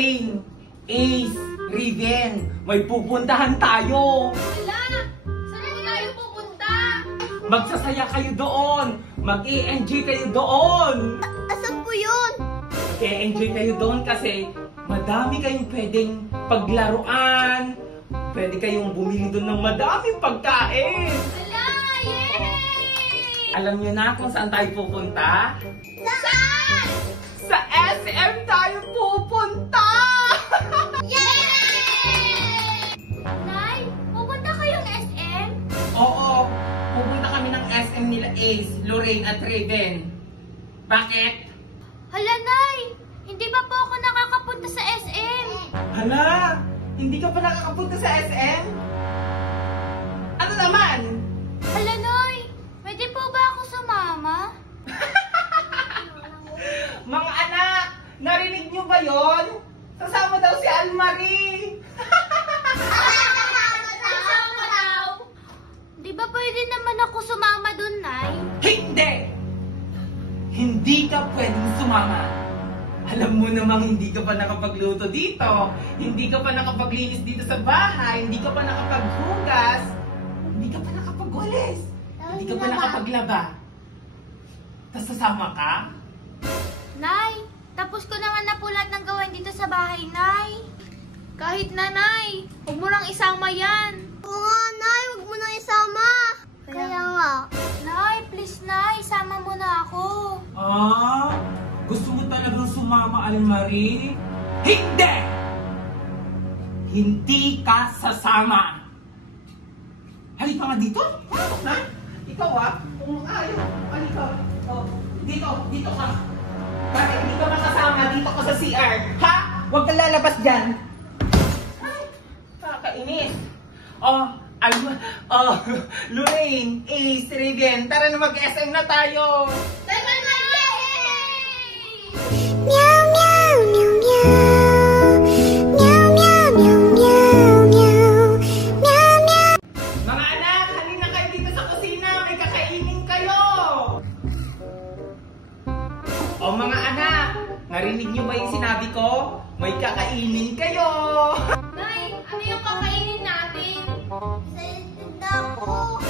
Lorraine, Ace, Riven, may pupuntahan tayo. Wala! Saan tayo pupunta? Magsasaya kayo doon. Mag-i-enjoy kayo doon. Asan po yun? Mag-i-enjoy kayo doon kasi madami kayong pwedeng paglaruan. Pwede kayong bumili doon ng madaming pagkain. Wala! Yay! Alam niyo na kung saan tayo pupunta? Saan? Sa SM tayo pupunta! Yay! Nay, pupunta kayong SM? Oo, pupunta kami ng SM nila Ace, Lorraine at Raven. Bakit? Hala, Nay! Hindi pa po ako nakakapunta sa SM? Hala, hindi ka pa nakakapunta sa SM? Ano naman? Hala, Nay! Pwede po ba ako sumama? Mga anak, narinig niyo ba yon? Kasama daw si Almarie. Sasama daw! Di ba pwede naman ako sumama dun, Nay? Hindi! Hindi ka pwedeng sumama. Alam mo namang hindi ka pa nakapagluto dito. Hindi ka pa nakapaglinis dito sa bahay. Hindi ka pa nakapaghugas. Hindi ka pa nakapagwalis. Hindi ka pa nakapaglaba. Tapos sasama ka? Nay, tapos ko naman na po lahat ng gawain dito sa bahay, Nay. Kahit na, Nay. Huwag mo nang isama yan. Oo nga, Nay. Huwag mo nang isama. Kaya nga. Nay, please, Nay. Isama mo na ako. Ah? Gusto mo talagang sumama, Almarie? Hindi! Hindi ka sasama. Halika nga dito. Ha? Ikaw kung ayaw. Halika. Oh, dito ka. Bakit hindi ka makasama dito ko sa CR? Ha? Huwag kang lalabas dyan. Ay, kakainis. Lorraine, Ace, Raven, tara na mag-SM na tayo. Tara na, yay! Meow meow meow meow. Meow meow meow meow meow. Meow meow. Mga anak, halina kayo dito sa kusina. May kakainin kayo. O mga anak, narinig niyo ba yung sinabi ko? May kakainin kayo. Nay, ano yung kakainin natin? Ako.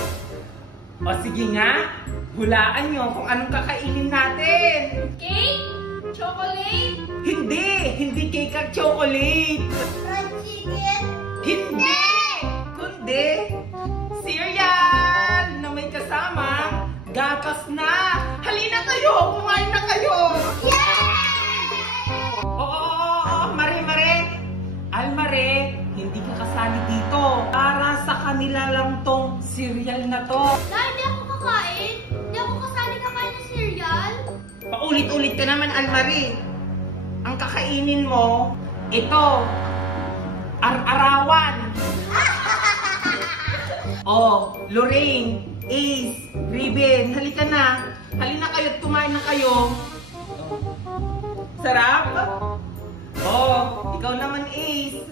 O sige nga, hulaan niyo kung anong kakainin natin. Cake? Chocolate? Hindi cake at chocolate. Fried chicken? Hindi! Kundi, cereal na may kasama, gatas na. Halina kayo, kumain na kayo. Yay! Oo, Mare. Almare, hindi ka kasali dito. Para sa kanila lang tong cereal na to. Nay, hindi ako kakain. Hindi ako kasali kakain ng cereal. Paulit-ulit ka naman, Almare. Ang kakainin mo, ito, ar-arawan. Oh, Lorraine, Ace, Riven, halika na. Halina kayo at kumain na kayo. Sarap? Oh, ikaw naman, Ace.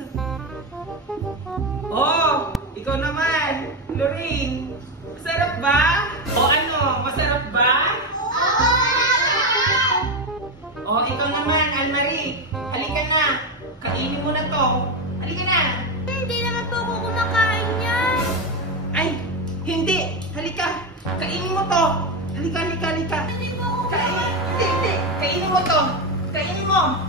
Oh, ikaw naman, Lorraine. Masarap ba? O ano, masarap ba? Oh, ikaw naman, Almarie. Halika na. Kainin mo na to. Halika na. Hindi naman po ako kumakain yan. Ay, hindi. Halika. Kainin mo to. Halika. Hindi po ako Hindi. Kainin mo to. Kainin mo.